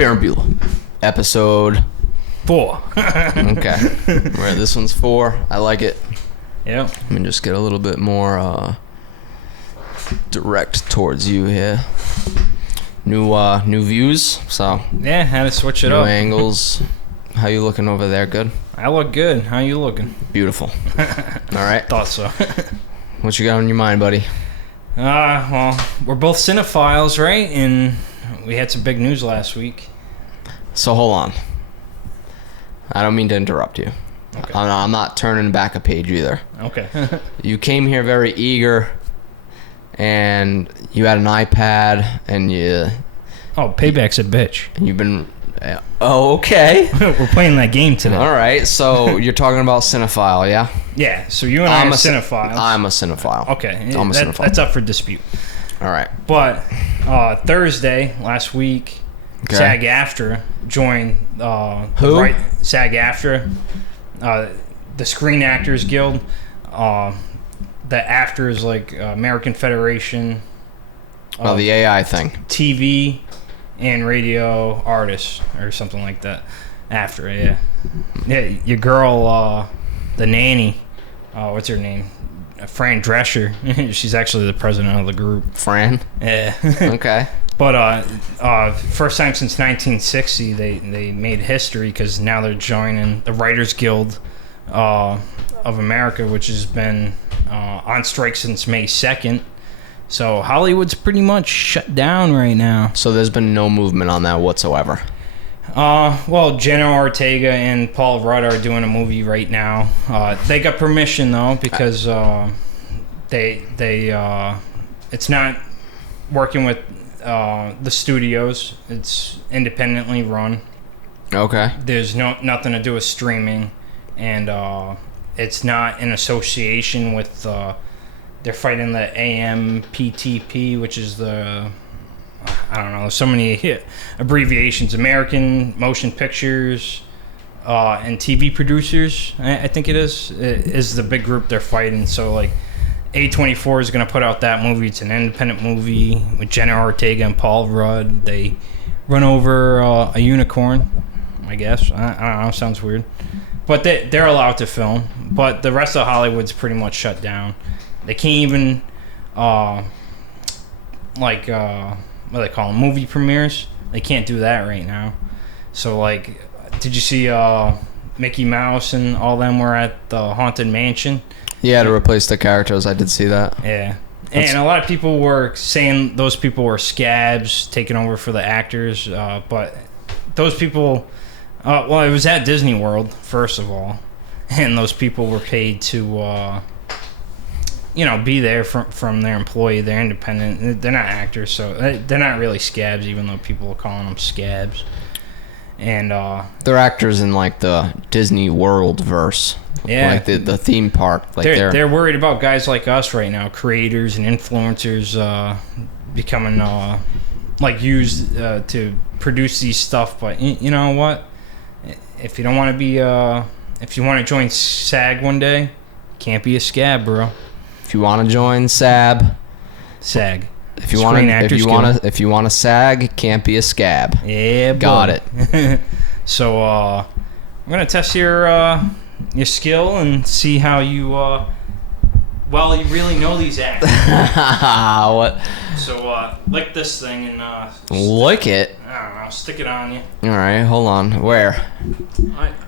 Bear and Bueller, episode 4. Okay. Right, this one's 4. I like it. Yep. Let me just get a little bit more direct towards you here. New views, so Yeah, had to switch it new up. angles. How you looking over there? Good? I look good. How you looking? Beautiful. All right. Thought so. What you got on your mind, buddy? Well, we're both cinephiles, right? And we had some big news last week. So hold on. I don't mean to interrupt you. Okay. I'm not turning back a page either. Okay. You came here very eager, and you had an iPad, and Payback's a bitch. you've been. Oh, okay. We're playing that game today. All right. So you're talking about cinephile, yeah? Yeah, so you and I are cinephiles. I'm a cinephile. Okay, I'm a cinephile. that's up for dispute. All right. But Thursday, last week, Okay. SAG-AFTRA joined Who? SAG-AFTRA, the Screen Actors Guild. The AFTRA is like American Federation of the AI thing. TV and radio artists or something like that. AFTRA, yeah. Your girl, the nanny, what's her name? Fran Drescher. She's actually the president of the group. Fran? Yeah. Okay. But first time since 1960, they made history because now they're joining the Writers Guild of America, which has been on strike since May 2nd. So Hollywood's pretty much shut down right now. So there's been no movement on that whatsoever. Well, Jenna Ortega and Paul Rudd are doing a movie right now. They got permission though because they it's not working with the studios. It's independently run. Okay. There's nothing to do with streaming, and it's not in association with. They're fighting the AMPTP, which is the I don't know. There's so many abbreviations. American Motion Pictures and TV Producers. I think it is the big group they're fighting. So like. A24 is going to put out that movie. It's an independent movie with Jenna Ortega and Paul Rudd. They run over a unicorn, I guess. I don't know. Sounds weird. But they're allowed to film. But the rest of Hollywood's pretty much shut down. They can't even, what do they call them? Movie premieres. They can't do that right now. So, like, did you see Mickey Mouse and all them were at the Haunted Mansion? Yeah, to replace the characters. I did see that. Yeah. And a lot of people were saying those people were scabs taking over for the actors. But those people... well, it was at Disney World, first of all. And those people were paid to, be there from their employee. They're independent. They're not actors, so they're not really scabs, even though people are calling them scabs. And they're actors in like the Disney World verse, yeah, like the theme park. Like they're worried about guys like us right now, creators and influencers, becoming used to produce these stuff. But you know what? If you don't want to be, if you want to join SAG one day, can't be a scab, bro. If you want to join SAG. If you want to SAG, can't be a scab. Yeah, boy. Got it. So I'm gonna test your skill and see how you you really know these actors. What? So lick this thing and lick it. I don't know. Stick it on you. All right, hold on. Where?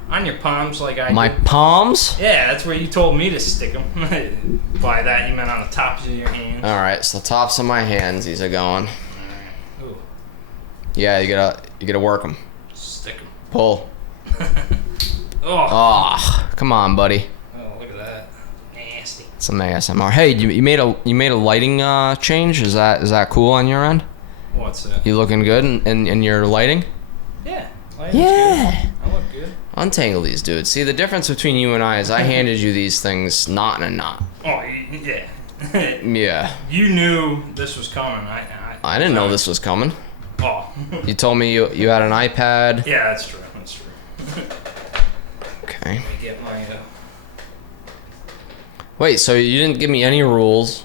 On your palms, like I. My did. palms? Yeah, that's where you told me to stick them. By that you meant on the tops of your hands. All right, so the tops of my hands, these are going. Ooh. Yeah, you gotta work them. Stick them. Pull. Oh. Come on, buddy. Oh, look at that. Nasty. Some ASMR. Hey, you made a lighting change. Is that cool on your end? What's that? You looking good in your lighting? Yeah. Yeah. Good. I look good. Untangle these, dude. See, the difference between you and I is I handed you these things knot in a knot. Oh, yeah. Yeah. You knew this was coming. I didn't know this was coming. Oh. You told me you had an iPad. Yeah, that's true. Okay. Let me get my... Wait, so you didn't give me any rules?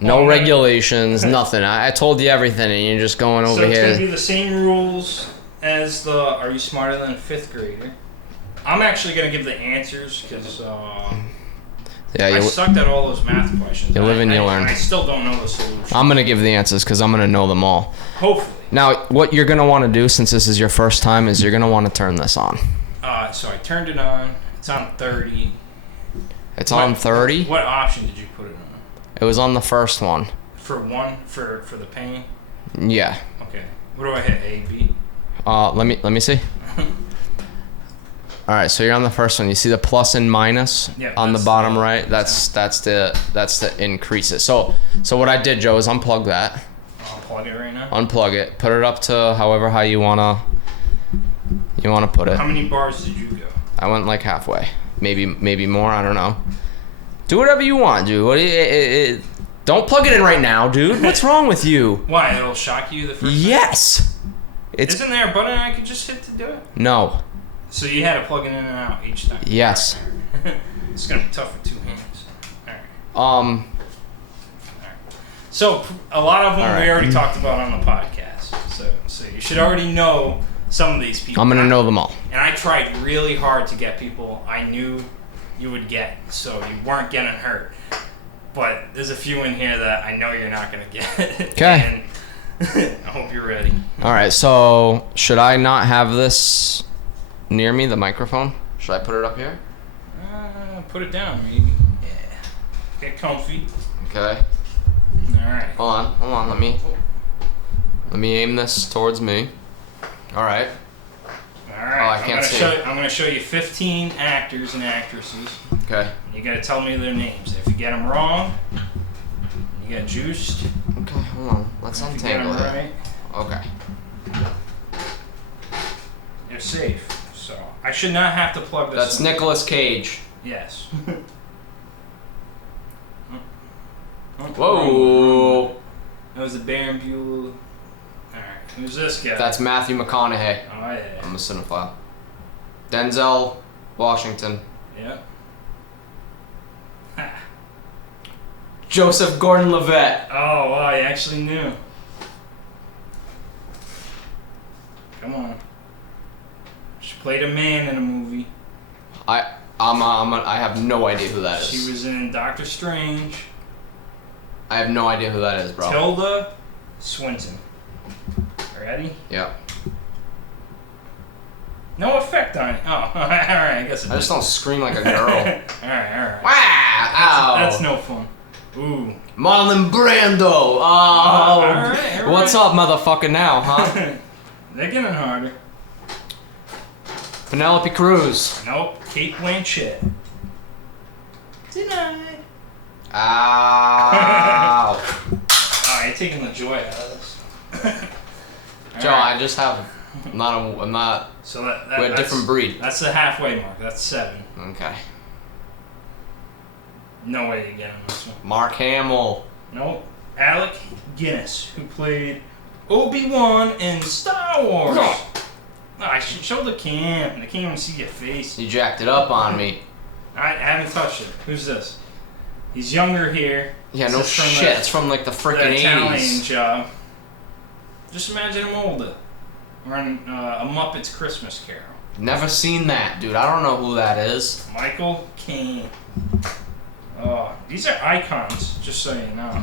No regulations, nothing. I told you everything, and you're just going over so it's here. going to be the same rules as the Are You Smarter Than a Fifth Grader? I'm actually going to give the answers because I sucked at all those math questions. You live and you learn. I still don't know the solution. I'm going to give the answers because I'm going to know them all. Hopefully. Now, what you're going to want to do, since this is your first time, is you're going to want to turn this on. So I turned it on. It's on 30. It's on 30? What option did you put it on? It was on the first one. For the pain? Yeah. Okay. What do I hit? A, B? Let me see. All right, so you're on the first one. You see the plus and minus on the bottom right? That's to increase it. So what I did, Joe, is unplug that. I'll plug it right now. Unplug it. Put it up to however high you wanna put it. How many bars did you go? I went like halfway. Maybe more. I don't know. Do whatever you want, dude. Don't plug it in right now, dude. What's wrong with you? Why? It'll shock you the first time? Yes. Isn't there a button I could just hit to do it? No. So you had to plug it in and out each time? Yes. It's going to be tough with two hands. All right. So a lot of them we already talked about on the podcast. So you should already know some of these people. I'm going to know them all. And I tried really hard to get people I knew you would get, so you weren't getting hurt. But there's a few in here that I know you're not going to get. Okay. I hope you're ready. All right, so should I not have this near me, the microphone? Should I put it up here? Put it down, maybe. Yeah. Get comfy. Okay. All right. Hold on. Let me aim this towards me. All right. All right. Oh, I can't see. I'm going to show you 15 actors and actresses. Okay. You got to tell me their names. If you get them wrong, you get juiced. Okay, hold on. Let's untangle it. Right, okay. You're safe. So I should not have to plug this. That's Nicolas Cage. Yes. Whoa. That was the Bear and Bueller. Alright, who's this guy? That's Matthew McConaughey. Oh, yeah. I'm a cinephile. Denzel Washington. Yeah. Joseph Gordon-Levitt. Oh, wow, you actually knew. Come on. She played a man in a movie. I have no idea who that is. She was in Doctor Strange. I have no idea who that is, bro. Tilda Swinton. Ready? Yep. No effect on it. Oh, alright, I guess it I just don't scream like a girl. Alright. Wow! Ow! That's no fun. Ooh. Marlon Brando! Oh! Alright. What's up, motherfucker, now, huh? They're getting harder. Penelope Cruz. Nope. Kate Blanchett. Denied. Ow! Oh, you're taking the joy out of this. Joe, I just have... I'm not... So we're a different breed. That's the halfway mark. That's 7. Okay. No way you get on this one. Mark Hamill. Nope. Alec Guinness, who played Obi-Wan in Star Wars. No, I should show the cam. They can't even see your face. You jacked it up on me. I haven't touched it. Who's this? He's younger here. Yeah, no shit. It's from like the freaking 80s. Italian job. Just imagine him older. Or in A Muppet's Christmas Carol. Never seen that, dude. I don't know who that is. Michael Caine. Oh, these are icons, just so you know.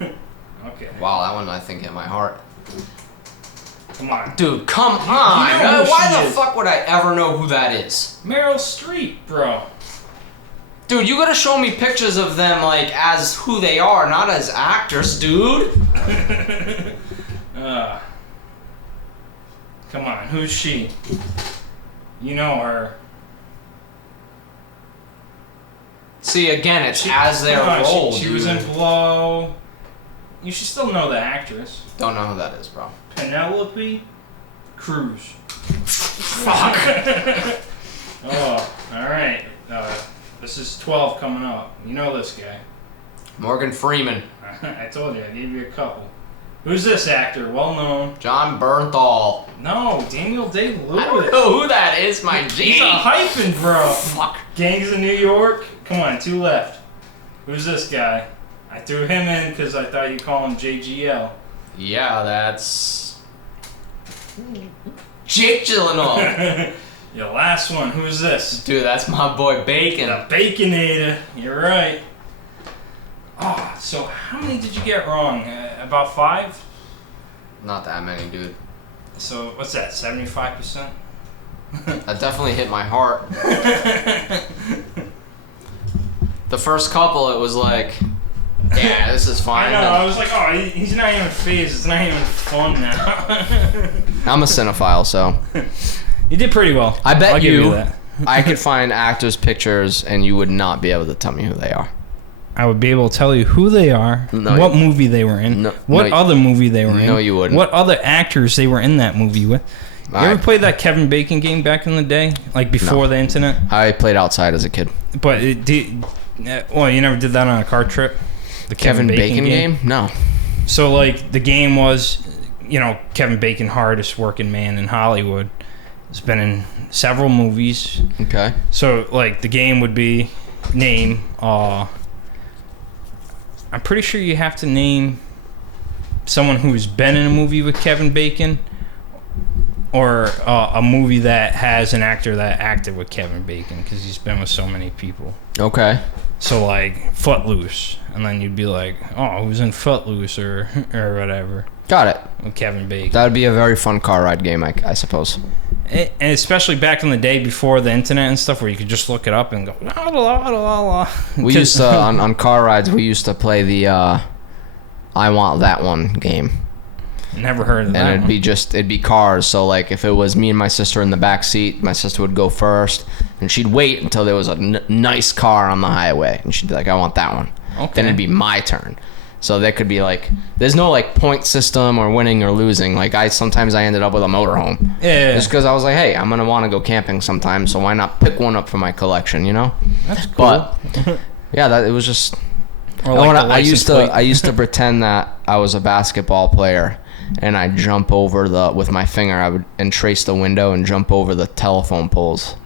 Okay. Wow, that one I think hit my heart. Come on. Dude, come on! You know why the fuck would I ever know who that is? Meryl Streep, bro. Dude, you gotta show me pictures of them, like, as who they are, not as actors, dude. Come on, who's she? You know her. See, again, it's as they're old. She was in Blow. You should still know the actress. Don't know who that is, bro. Penelope Cruz. Fuck. Oh, alright. This is 12 coming up. You know this guy. Morgan Freeman. I told you, I gave you a couple. Who's this actor? Well known. John Bernthal. No, Daniel Day-Lewis. I don't know who that is, my G. He's a hyphen, bro. Fuck. Gangs of New York. Come on, 2 left. Who's this guy? I threw him in because I thought you'd call him JGL. Yeah, that's... Jake Gyllenhaal. Your last one. Who's this? Dude, that's my boy Bacon. The Baconator. You're right. Oh, so how many did you get wrong? About 5? Not that many, dude. So what's that? 75%? That definitely hit my heart. The first couple, it was like, yeah, this is fine. I know. I was like, oh, he's not even phased. It's not even fun now. I'm a cinephile, so. You did pretty well. I bet I'll give you that. I could find actors' pictures and you would not be able to tell me who they are. I would be able to tell you who they are, what movie they were in, what other movie they were in. No, you wouldn't. What other actors they were in that movie with. You ever played that Kevin Bacon game back in the day? Like before the internet? I played outside as a kid. But you never did that on a car trip? The Kevin Bacon game? No. So like the game was, Kevin Bacon, hardest working man in Hollywood. He's been in several movies. Okay. So like the game would be name, I'm pretty sure you have to name someone who's been in a movie with Kevin Bacon or a movie that has an actor that acted with Kevin Bacon because he's been with so many people. Okay. So like Footloose, and then you'd be like, oh, who's in Footloose or whatever. Got it. With Kevin Bacon. That would be a very fun car ride game, I suppose. And especially back in the day before the internet and stuff, where you could just look it up and go, la la la la la. We used to on car rides. We used to play the I Want That One game. Never heard of that. And it'd be cars. So like if it was me and my sister in the back seat, my sister would go first, and she'd wait until there was a nice car on the highway, and she'd be like, I want that one. Okay. Then it'd be my turn. So there could be like, there's no like point system or winning or losing. Like sometimes I ended up with a motorhome. Yeah. Just because I was like, hey, I'm gonna want to go camping sometime, so why not pick one up for my collection, That's cool. But yeah, it was just. I used to pretend that I was a basketball player, and I'd jump over with my finger. And trace the window and jump over the telephone poles.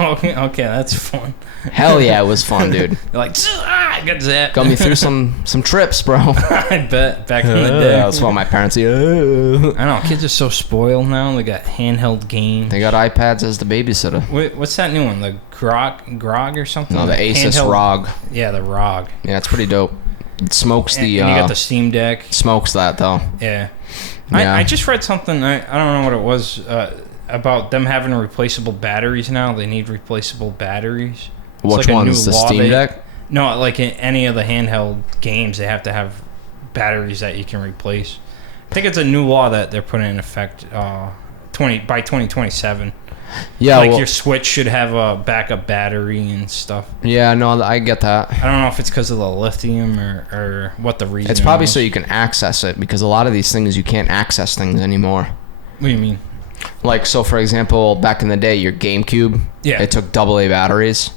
Okay, that's fun. Hell yeah, it was fun, dude. You're like, I got zapped. Got me through some trips, bro. I bet back in the day. That's why my parents. I know, kids are so spoiled now. They got handheld games. They got iPads as the babysitter. Wait, what's that new one? The Grog or something? No, the Asus ROG. Yeah, the ROG. Yeah, it's pretty dope. It smokes and you got the Steam Deck. Smokes that though. Yeah. I just read something. I don't know what it was. About them having replaceable batteries now. They need replaceable batteries. Which ones? The Steam Deck? No, like in any of the handheld games, they have to have batteries that you can replace. I think it's a new law that they're putting in effect by 2027. Yeah, your Switch should have a backup battery and stuff. Yeah, no, I get that. I don't know if it's because of the lithium or what the reason. It's probably so you can access it, because a lot of these things you can't access things anymore. What do you mean? Like, so for example, back in the day, your GameCube, it took AA batteries.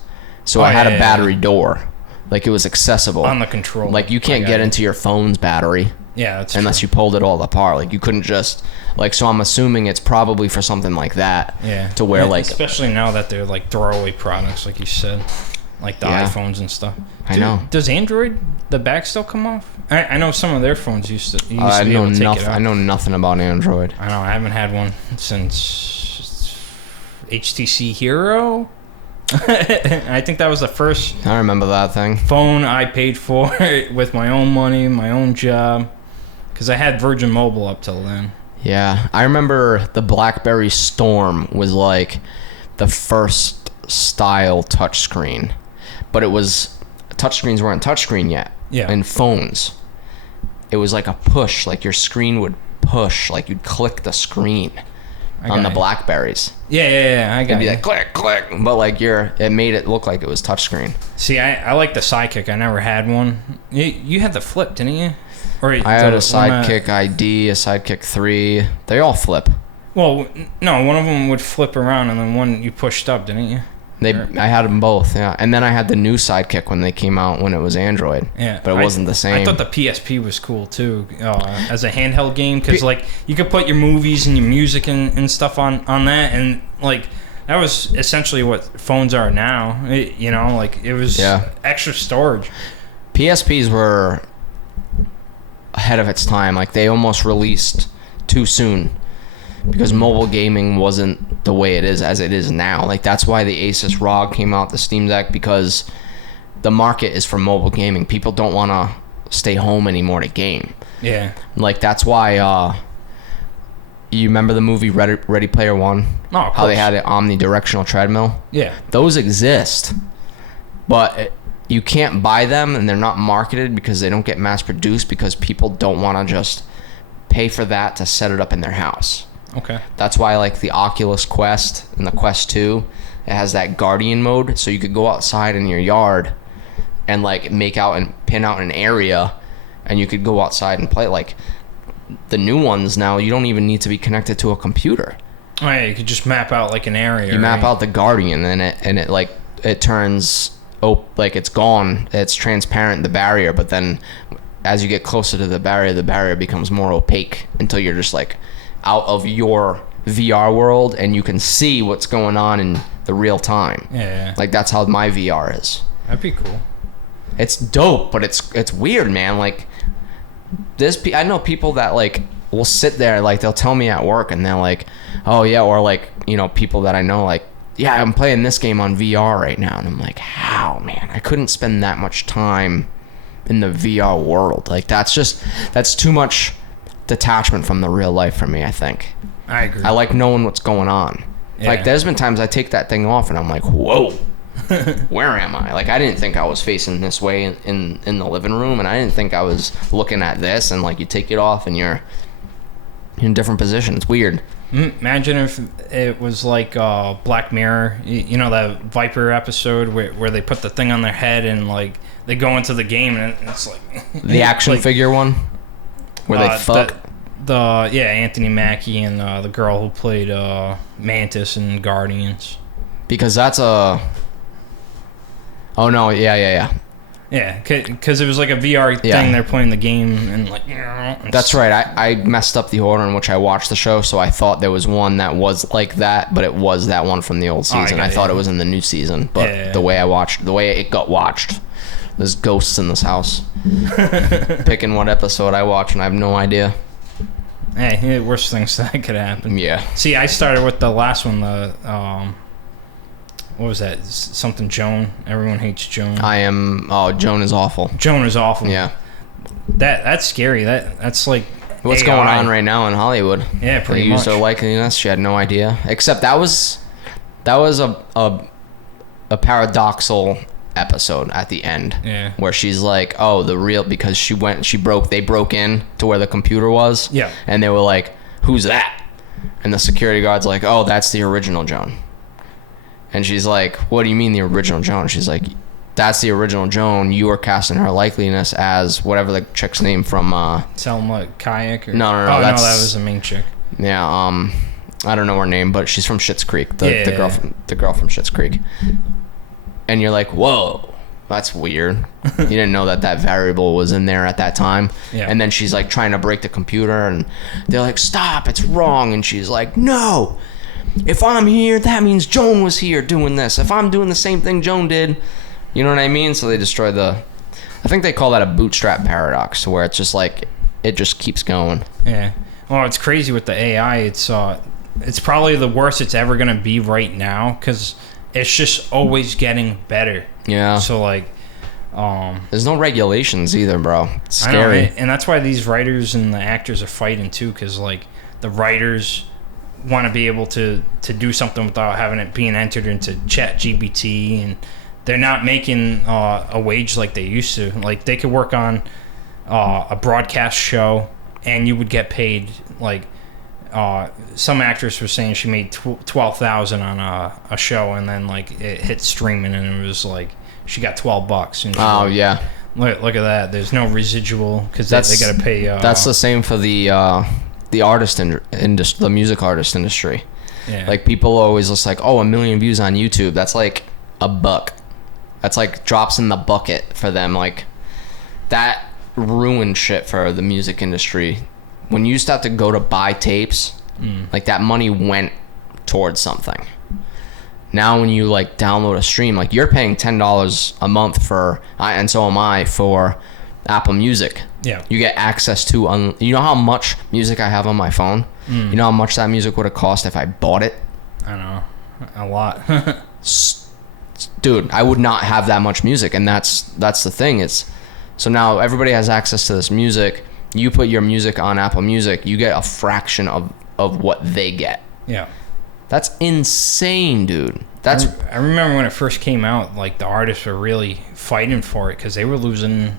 So I had a battery door. Like, it was accessible. On the controller. Like, you can't get into your phone's battery. Yeah, that's unless true. you pulled it all apart. Like, you couldn't just... Like, so I'm assuming it's probably for something like that. Yeah. To where, like... Especially now that they're, like, throwaway products, like you said. Like the iPhones and stuff. I know. Does Android, the back still come off? I know some of their phones used to be able to take it out. I know nothing about Android. I know. I haven't had one since HTC Hero. I think that was the first... I remember that thing. ...phone I paid for with my own money, my own job. Because I had Virgin Mobile up till then. Yeah. I remember the BlackBerry Storm was like the first style touchscreen. But it was... Touchscreens weren't touchscreen yet. Yeah. And phones. It was like a push. Like your screen would push. Like you'd click the screen on the Blackberries. Yeah. I got it. It'd be like click, click. But like it made it look like it was touchscreen. See, I like the Sidekick. I never had one. You had the Flip, didn't you? Or I had a Sidekick ID, a Sidekick 3. They all flip. Well, no, one of them would flip around, and then one you pushed up, didn't you? I had them both, yeah. And then I had the new Sidekick when they came out, when it was Android. Yeah. But it wasn't the same. I thought the PSP was cool, too, as a handheld game. Because, like, you could put your movies and your music and stuff on that. And, like, that was essentially what phones are now. It was extra storage. PSPs were ahead of its time. Like, they almost released too soon. because mobile gaming wasn't the way it is as it is now. Like that's why the Asus ROG came out, the Steam Deck, because the market is for mobile gaming. People don't want to stay home anymore to game. Yeah. Like that's why you remember the movie Ready Player One? Oh, of course. How they had an omnidirectional treadmill? Yeah. Those exist, but you can't buy them, and they're not marketed because they don't get mass produced because people don't want to just pay for that to set it up in their house. Okay. That's why like the Oculus Quest and the Quest 2, it has that Guardian mode, so you could go outside in your yard and like make out and pin out an area, and you could go outside and play. Like the new ones now, you don't even need to be connected to a computer. Oh yeah, you could just map out like an area. You map out the Guardian, and it turns like it's gone. It's transparent, the barrier, but then as you get closer to the barrier becomes more opaque until you're just like out of your VR world and you can see what's going on in the real time. Yeah. Like that's how my VR is. That'd be cool. It's dope, but it's weird, man. Like I know people that like will sit there, like they'll tell me at work and they're like, oh yeah, or like, you know, people that I know like, yeah, I'm playing this game on VR right now. And I'm like, how, man? I couldn't spend that much time in the VR world. Like that's too much detachment from the real life for me, I think. I agree. I like knowing what's going on. Yeah. Like there's been times I take that thing off and I'm like, whoa, where am I? Like I didn't think I was facing this way in the living room, and I didn't think I was looking at this, and like you take it off and you're in a different position. It's weird. Imagine if it was like Black Mirror, you know, that Viper episode where they put the thing on their head and like they go into the game and it's like the action like, figure one where they fuck. Anthony Mackie and the girl who played Mantis in Guardians. Because that's a. Oh no! Yeah. Yeah, because it was like a VR thing. They're playing the game and like. That's right. I messed up the order in which I watched the show, so I thought there was one that was like that, but it was that one from the old season. I thought it was in the new season, but the way it got watched, there's ghosts in this house. Picking what episode I watch, and I have no idea. Hey, worst things that could happen. Yeah. See, I started with the last one. What was that? Something Joan. Everyone hates Joan. Joan is awful. Joan is awful. Yeah. That's scary. That's like what's AI. going on right now in Hollywood. Yeah, pretty much. They used her likeliness. She had no idea. Except that was a paradoxal episode at the end. Yeah. Where she's like, oh, because they broke in to where the computer was. Yeah. And they were like, who's that? And the security guard's like, oh, that's the original Joan. And she's like, what do you mean the original Joan? She's like, that's the original Joan. You were casting her likeliness as whatever the chick's name from... Selma Kayak? Or... No. Oh, no, that was the main chick. Yeah, I don't know her name, but she's from Schitt's Creek. The girl from Schitt's Creek. And you're like, whoa, that's weird. You didn't know that variable was in there at that time. Yeah. And then she's like trying to break the computer, and they're like, stop, it's wrong. And she's like, no. If I'm here, that means Joan was here doing this. If I'm doing the same thing Joan did, you know what I mean? So they destroy I think they call that a bootstrap paradox, where it's just like, it just keeps going. Yeah. Well, it's crazy with the AI. It's probably the worst it's ever going to be right now, because it's just always getting better. Yeah. So like, there's no regulations either, bro. It's scary. I know, right? And that's why these writers and the actors are fighting too, because like the writers want to be able to do something without having it being entered into ChatGPT, and they're not making a wage like they used to. Like they could work on a broadcast show and you would get paid like some actress was saying she made $12,000 on a show, and then like it hit streaming and it was like she got $12 and like, yeah, look at that, there's no residual because they got to pay that's the same for the artist industry, the music artist industry. Yeah. Like people always just like, oh, 1 million views on YouTube, that's like $1. That's like drops in the bucket for them. Like that ruined shit for the music industry. When you used to have to go to buy tapes, like that money went towards something. Now when you like download a stream, like you're paying $10 a month and so am I, for Apple Music. Yeah. You get access to, you know how much music I have on my phone? You know how much that music would have cost if I bought it? I know. A lot. Dude, I would not have that much music, and that's the thing. So now everybody has access to this music. You put your music on Apple Music, you get a fraction of what they get. Yeah. That's insane, dude. I remember when it first came out, like, the artists were really fighting for it because they were losing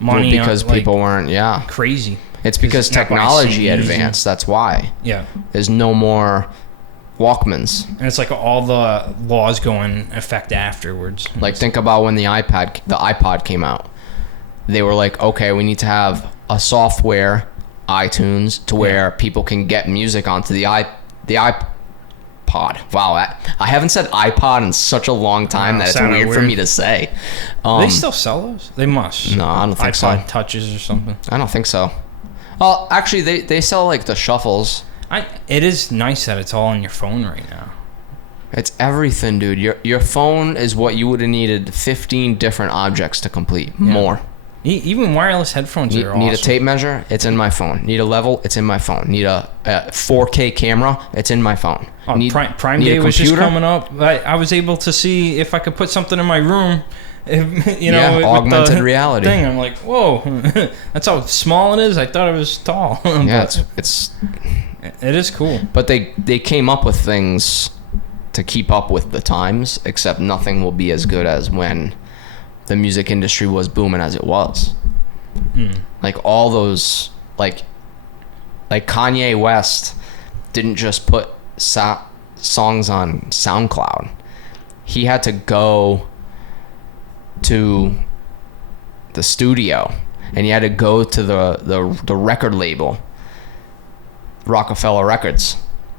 money because people weren't crazy. It's because technology advanced. That's why. Yeah. There's no more Walkmans. And it's like all the laws go in effect afterwards. Like, think about when the iPod came out. They were like, okay, we need to have a software, iTunes, to where people can get music onto the iPod. Wow, I haven't said iPod in such a long time that it's weird for me to say. They still sell those? They must. No, I don't think so. iPod Touches or something. I don't think so. Well, actually, they sell like the shuffles. It is nice that it's all on your phone right now. It's everything, dude. Your phone is what you would have needed 15 different objects to complete. More. Even wireless headphones are awesome. Need a tape measure? It's in my phone. Need a level? It's in my phone. Need a 4K camera? It's in my phone. Prime Day was just coming up. I was able to see if I could put something in my room. Augmented reality. Thing. I'm like, whoa, that's how small it is. I thought it was tall. Yeah, it is cool. But they came up with things to keep up with the times, except nothing will be as good as when the music industry was booming as it was. Like all those, like Kanye West didn't just put songs on SoundCloud. He had to go to the studio, and he had to go to the record label, Rockefeller Records,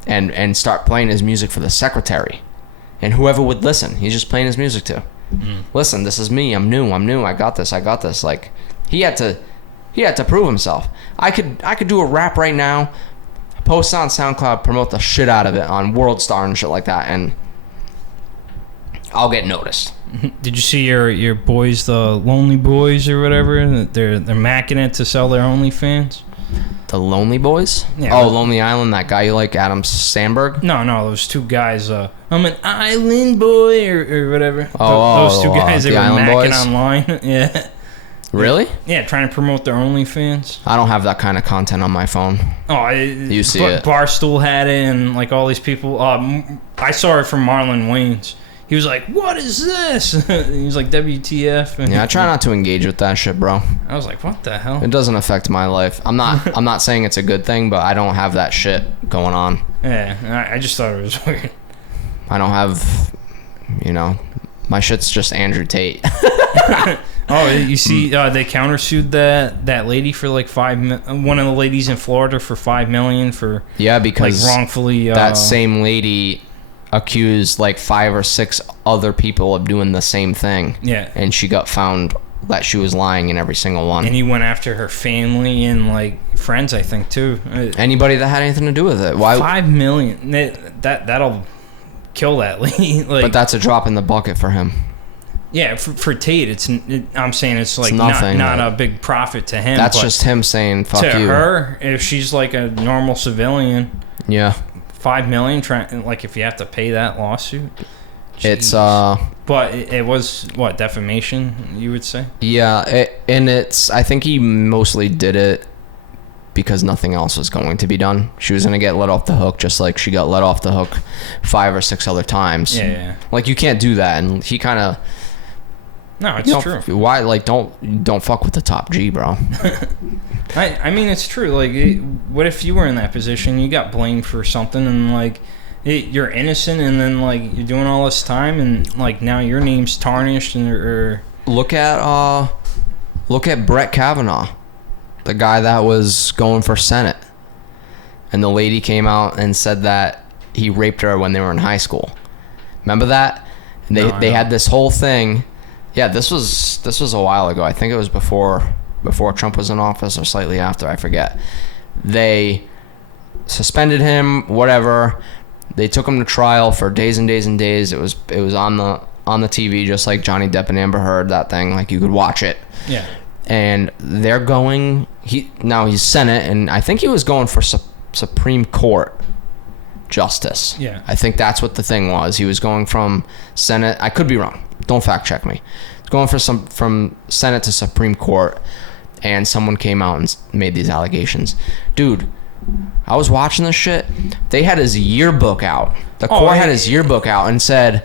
and start playing his music for the secretary, and whoever would listen, he's just playing his music to. Listen, this is me. I'm new. I got this. Like, he had to prove himself. I could do a rap right now, post it on SoundCloud, promote the shit out of it on World Star and shit like that, and I'll get noticed. Did you see your boys, the Lonely Boys or whatever? They're macking it to sell their OnlyFans. The Lonely Boys? Yeah. Oh, Lonely Island, that guy you like, Adam Sandberg? No, those two guys. I'm an island boy or whatever. Those two guys, they were macking online. Yeah. Really? Yeah, trying to promote their OnlyFans. I don't have that kind of content on my phone. You see it. Barstool had it, and like all these people. I saw it from Marlon Wayans. He was like, "What is this?" He was like, "WTF?" Yeah, I try not to engage with that shit, bro. I was like, "What the hell?" It doesn't affect my life. I'm not saying it's a good thing, but I don't have that shit going on. Yeah, I just thought it was weird. I don't have, my shit's just Andrew Tate. Oh, you see, they countersued that lady for like one of the ladies in Florida for $5 million for because like wrongfully. That same lady accused like 5 or 6 other people of doing the same thing. Yeah, and she got found that she was lying in every single one. And he went after her family and like friends, I think too. Anybody that had anything to do with it. Why? $5 million. That'll kill that lady. But that's a drop in the bucket for him. Yeah, for Tate, I'm saying it's like nothing, not a big profit to him. That's just him saying "fuck you." To her, if she's like a normal civilian, yeah, $5 million. If you have to pay that lawsuit, it's But it was what, defamation? You would say? Yeah, I think he mostly did it because nothing else was going to be done. She was gonna get let off the hook, just like she got let off the hook 5 or 6 other times. Yeah. Like, you can't do that, and he kind of. No, it's true. Why? Like, don't fuck with the top G, bro. I mean, it's true. Like, what if you were in that position? You got blamed for something, and like, you're innocent, and then like you're doing all this time, and like now your name's tarnished, and look at Brett Kavanaugh, the guy that was going for Senate, and the lady came out and said that he raped her when they were in high school. Remember that? And they had this whole thing. Yeah, this was a while ago. I think it was before Trump was in office or slightly after. I forget. They suspended him. Whatever. They took him to trial for days and days and days. It was on the TV, just like Johnny Depp and Amber Heard, that thing. Like, you could watch it. Yeah. and they're going. He's Senate, and I think he was going for Supreme Court justice. Yeah. I think that's what the thing was. He was going from Senate. I could be wrong. Don't fact check me. He's going from Senate to Supreme Court, and someone came out and made these allegations. Dude, I was watching this shit. They had his yearbook out. The court had his yearbook out and said,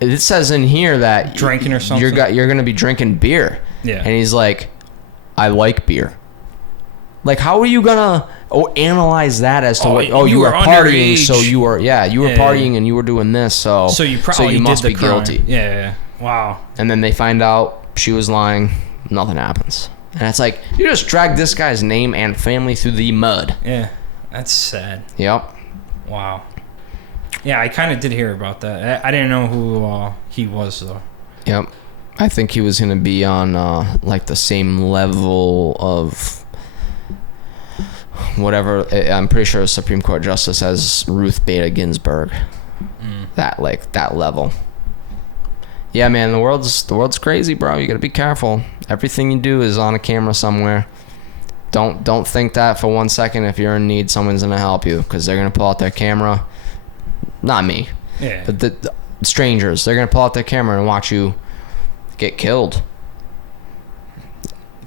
it says in here that drinking or something. You're gonna be drinking beer. Yeah. And he's like, I like beer. Like, how are you gonna analyze that as to you were partying, so you were partying and you were doing this, so you probably must did be guilty. Yeah. Wow. And then they find out she was lying. Nothing happens. And it's like, you just dragged this guy's name and family through the mud. Yeah. That's sad. Yep. Wow. Yeah, I kind of did hear about that. I didn't know who he was, though. Yep. I think he was going to be on, like, the same level of whatever. I'm pretty sure Supreme Court Justice as Ruth Bader Ginsburg. That level. Yeah, man, the world's crazy, bro. You got to be careful. Everything you do is on a camera somewhere. Don't think that for 1 second. If you're in need, someone's going to help you, because they're going to pull out their camera. Not me. Yeah. But the strangers, they're going to pull out their camera and watch you get killed,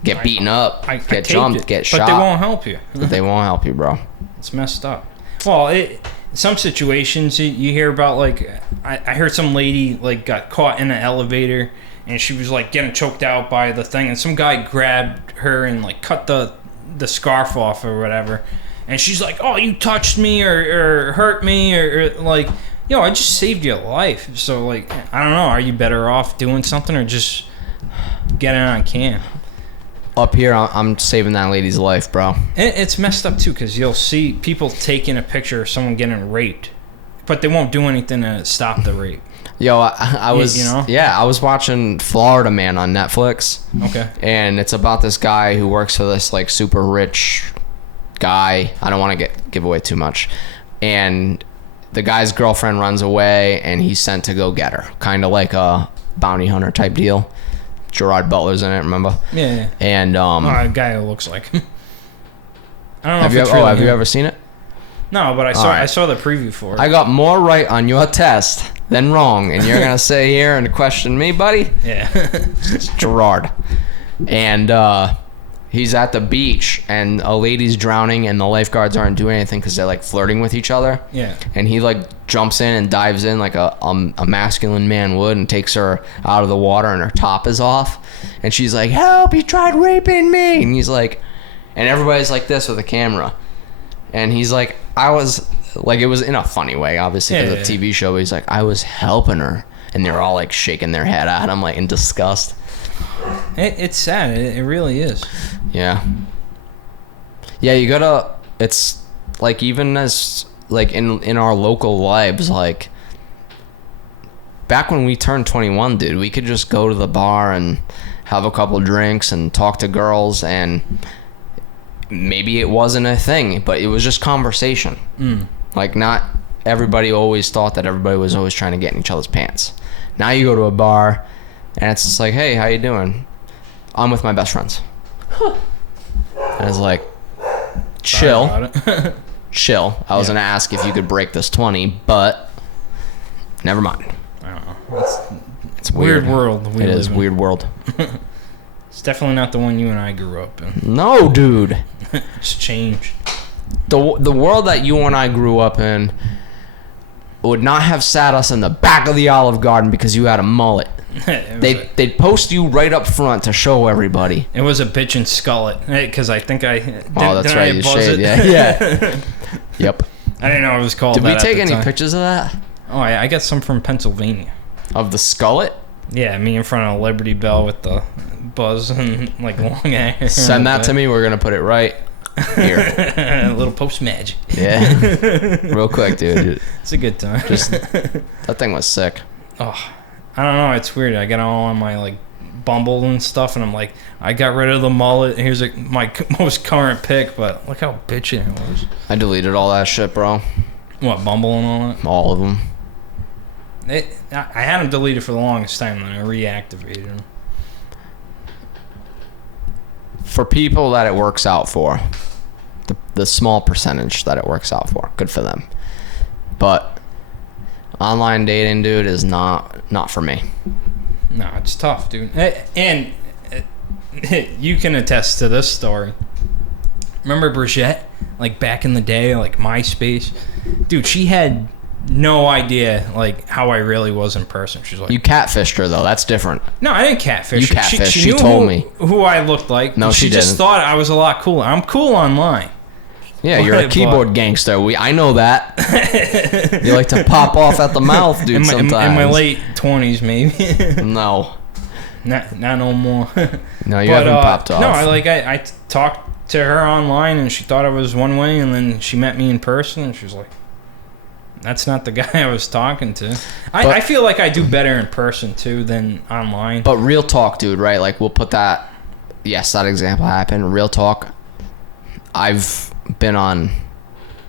get beaten up, get jumped, get shot. But they won't help you. They won't help you, bro. It's messed up. Well, some situations you hear about, like, I heard some lady, like, got caught in an elevator and she was, like, getting choked out by the thing, and some guy grabbed her and, like, cut the scarf off or whatever, and she's like, oh, you touched me or hurt me or like, yo, I just saved your life. So, like, I don't know, are you better off doing something or just getting on cam? Up here, I'm saving that lady's life, bro. It's messed up, too, because you'll see people taking a picture of someone getting raped, but they won't do anything to stop the rape. Yo, I was, I was watching Florida Man on Netflix. Okay. And it's about this guy who works for this, like, super rich guy. I don't want to give away too much. And the guy's girlfriend runs away, and he's sent to go get her. Kind of like a bounty hunter type deal. Gerard Butler's in it, remember? Yeah. And a guy who looks like him. I don't know have you ever seen it? No, but I saw the preview for it. I got more right on your test than wrong, and you're gonna sit here and question me, buddy? Yeah. It's Gerard. And he's at the beach, and a lady's drowning, and the lifeguards aren't doing anything because they're, like, flirting with each other. Yeah. And he, like, jumps in and dives in like a masculine man would, and takes her out of the water, and her top is off. And she's like, help, he tried raping me. And he's like, and everybody's like this with a camera. And he's like, I was, like, it was in a funny way, obviously, because of the TV show. He's like, I was helping her. And they're all, like, shaking their head at him, like, in disgust. It's sad. It really is. Yeah. Yeah, you gotta, it's, like, even as, like, in our local lives, like, back when we turned 21, dude, we could just go to the bar and have a couple drinks and talk to girls, and maybe it wasn't a thing, but it was just conversation. Like, not everybody always thought that everybody was always trying to get in each other's pants. Now you go to a bar, and it's just like, hey, how you doing? I'm with my best friends. And it's like, chill. Chill. I was going to ask if you could break this 20, but never mind. I don't know. It's weird. World. It is weird world. It's definitely not the one you and I grew up in. No, dude. It's changed. The world that you and I grew up in would not have sat us in the back of the Olive Garden because you had a mullet. They'd post you right up front to show everybody. It was a bitch and skullet, because I think I that's right, you shaved, yeah. Yep. I didn't know it was called. Did we take any pictures of that? Oh, I got some from Pennsylvania. Of the skullet? Yeah, me in front of Liberty Bell with the buzz and, like, long hair. Send that to me. We're gonna put it right here. A little post magic. Yeah. Real quick, dude. It's a good time. That thing was sick. Oh, I don't know. It's weird. I got all on my, like, Bumble and stuff, and I'm like, I got rid of the mullet. Here's my most current pic, but look how bitchy it was. I deleted all that shit, bro. What, Bumble and all that? All of them. I had them deleted for the longest time, then I reactivated them. for people that it works out for, the small percentage that it works out for, good for them. But online dating, dude, is not for me. No, it's tough, dude. And you can attest to this story. Remember Brigitte? Like back in the day, like MySpace? Dude, she had no idea like how I really was in person. She's like, you catfished her though. That's different. No, I didn't catfish her. You catfished. She knew told me who I looked like. No, she just didn't. Thought I was a lot cooler. I'm cool online. Yeah, you're a keyboard gangster. I know that. You like to pop off at the mouth, dude. Sometimes in my late 20s, maybe. No, not no more. No, you haven't popped off. No, I talked to her online, and she thought I was one way, and then she met me in person, and she was like, "That's not the guy I was talking to." I feel like I do better in person too than online. But real talk, dude. Right? Like we'll put that. Yes, that example happened. Real talk. I've been on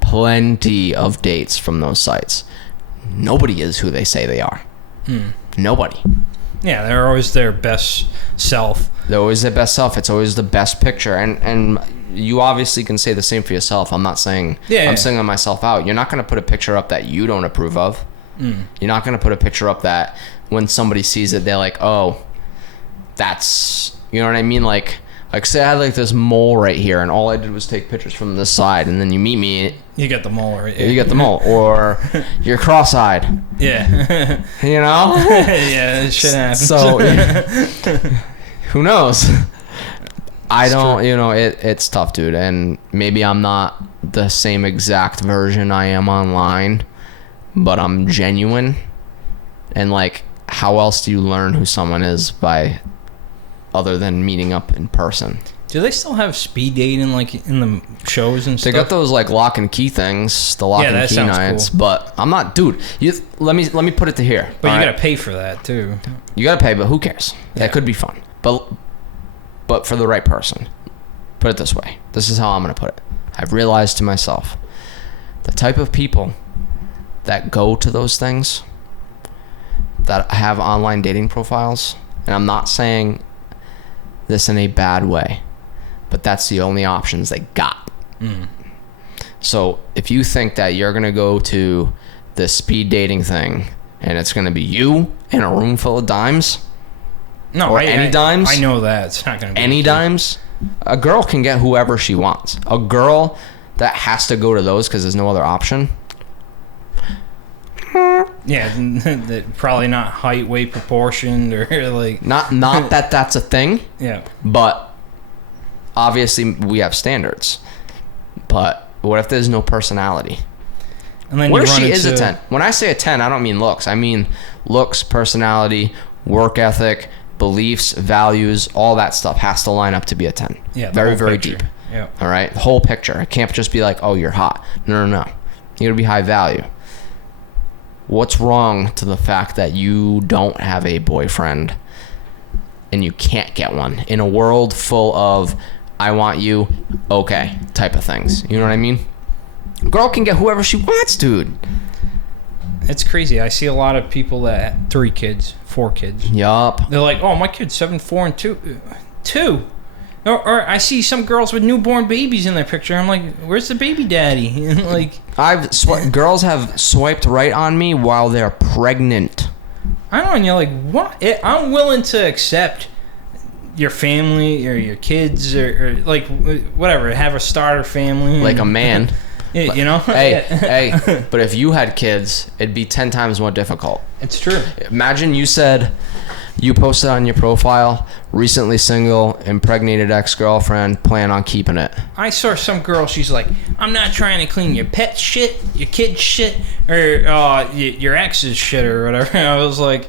plenty of dates from those sites. Nobody is who they say they are. Nobody. Yeah, they're always their best self. They're always their best self. It's always the best picture. And you obviously can say the same for yourself. I'm not saying I'm singling myself out. You're not going to put a picture up that you don't approve of. You're not going to put a picture up that when somebody sees it, they're like, oh, that's, you know what I mean? Like say I had like this mole right here, and all I did was take pictures from this side, and then you meet me. You get the mole, right? You get the mole, or you're cross-eyed. Yeah. You know? Yeah, shit happens. So, who knows? I don't, you know, it's tough, dude, and maybe I'm not the same exact version I am online, but I'm genuine, and like, how else do you learn who someone is by other than meeting up in person? Do they still have speed dating like in the shows and stuff? They got those like lock and key things, the lock and key nights. Cool. But I'm not, dude. Let me put it to here. But you gotta pay for that too. You gotta pay, but who cares? Yeah. That could be fun. But for the right person. Put it this way. This is how I'm gonna put it. I've realized to myself, the type of people that go to those things, that have online dating profiles, and I'm not saying this in a bad way, but that's the only options they got. So if you think that you're gonna go to the speed dating thing and it's gonna be you in a room full of dimes, dimes, I know that it's not gonna be any dimes. A girl can get whoever she wants. A girl that has to go to those because there's no other option. Yeah, probably not height, weight, proportioned, or like not that that's a thing. Yeah, but obviously we have standards. But what if there's no personality? And then what if she is a 10? When I say a 10, I don't mean looks. I mean looks, personality, work ethic, beliefs, values, all that stuff has to line up to be a 10. Yeah, very, very deep. Yeah. All right, the whole picture. It can't just be like, oh, you're hot. No. You gotta be high value. What's wrong to the fact that you don't have a boyfriend and you can't get one in a world full of I want you, okay, type of things? You know what I mean? Girl can get whoever she wants, dude. It's crazy. I see a lot of people that have 3 kids, 4 kids. Yup. They're like, oh, my kid's 7, 4, and 2. Or I see some girls with newborn babies in their picture. I'm like, where's the baby daddy? Like, girls have swiped right on me while they're pregnant. I know, and you're like, what? I'm willing to accept your family or your kids or like whatever, have a starter family. Like a man. You know? Hey, but if you had kids, it'd be 10 times more difficult. It's true. Imagine you posted on your profile, recently single, impregnated ex-girlfriend, plan on keeping it. I saw some girl, she's like, I'm not trying to clean your pet shit, your kid shit, or your ex's shit or whatever. I was like,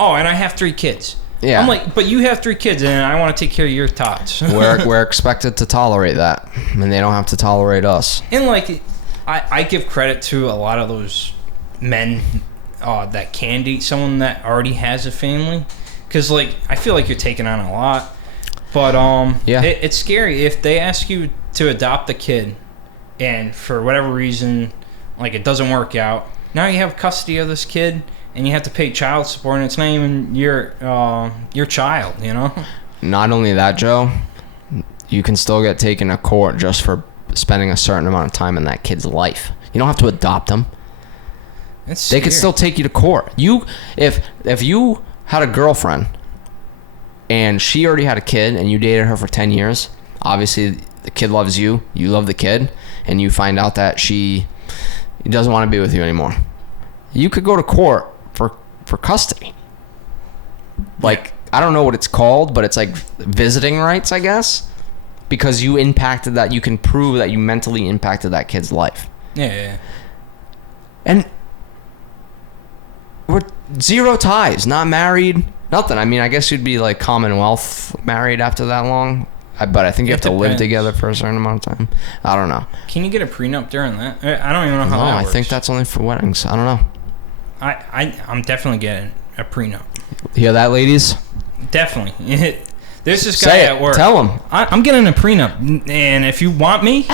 oh, and I have 3 kids. Yeah. I'm like, but you have 3 kids, and I want to take care of your tots. We're expected to tolerate that, and they don't have to tolerate us. And like, I give credit to a lot of those men that can date someone that already has a family, because like I feel like you're taking on a lot. But it's scary if they ask you to adopt a kid, and for whatever reason, like it doesn't work out. Now you have custody of this kid. And you have to pay child support, and it's not even your child, you know? Not only that, Joe, you can still get taken to court just for spending a certain amount of time in that kid's life. You don't have to adopt them. They could still take you to court. If you had a girlfriend and she already had a kid and you dated her for 10 years, obviously the kid loves you, you love the kid, and you find out that she doesn't want to be with you anymore. You could go to court for custody. Like, I don't know what it's called, but it's like visiting rights, I guess, because you impacted that. You can prove that you mentally impacted that kid's life. Yeah. And we're zero ties, not married, nothing. I mean, I guess you'd be like Commonwealth married after that long, but I think you have to live together for a certain amount of time. I don't know. Can you get a prenup during that? I don't even know how that works. I think that's only for weddings. I don't know. I'm definitely getting a prenup. Hear that, ladies? Definitely. There's this guy at work. Tell him. I'm getting a prenup, and if you want me,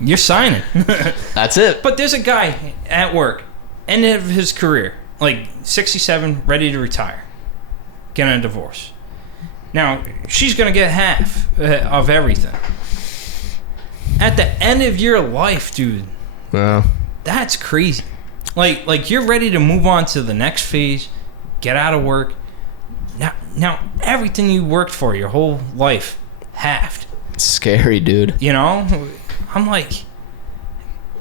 you're signing. That's it. But there's a guy at work, end of his career, like 67, ready to retire, getting a divorce. Now, she's going to get half of everything. At the end of your life, dude, that's crazy. Like you're ready to move on to the next phase, get out of work. Now everything you worked for your whole life, halved. It's scary, dude. You know? I'm like,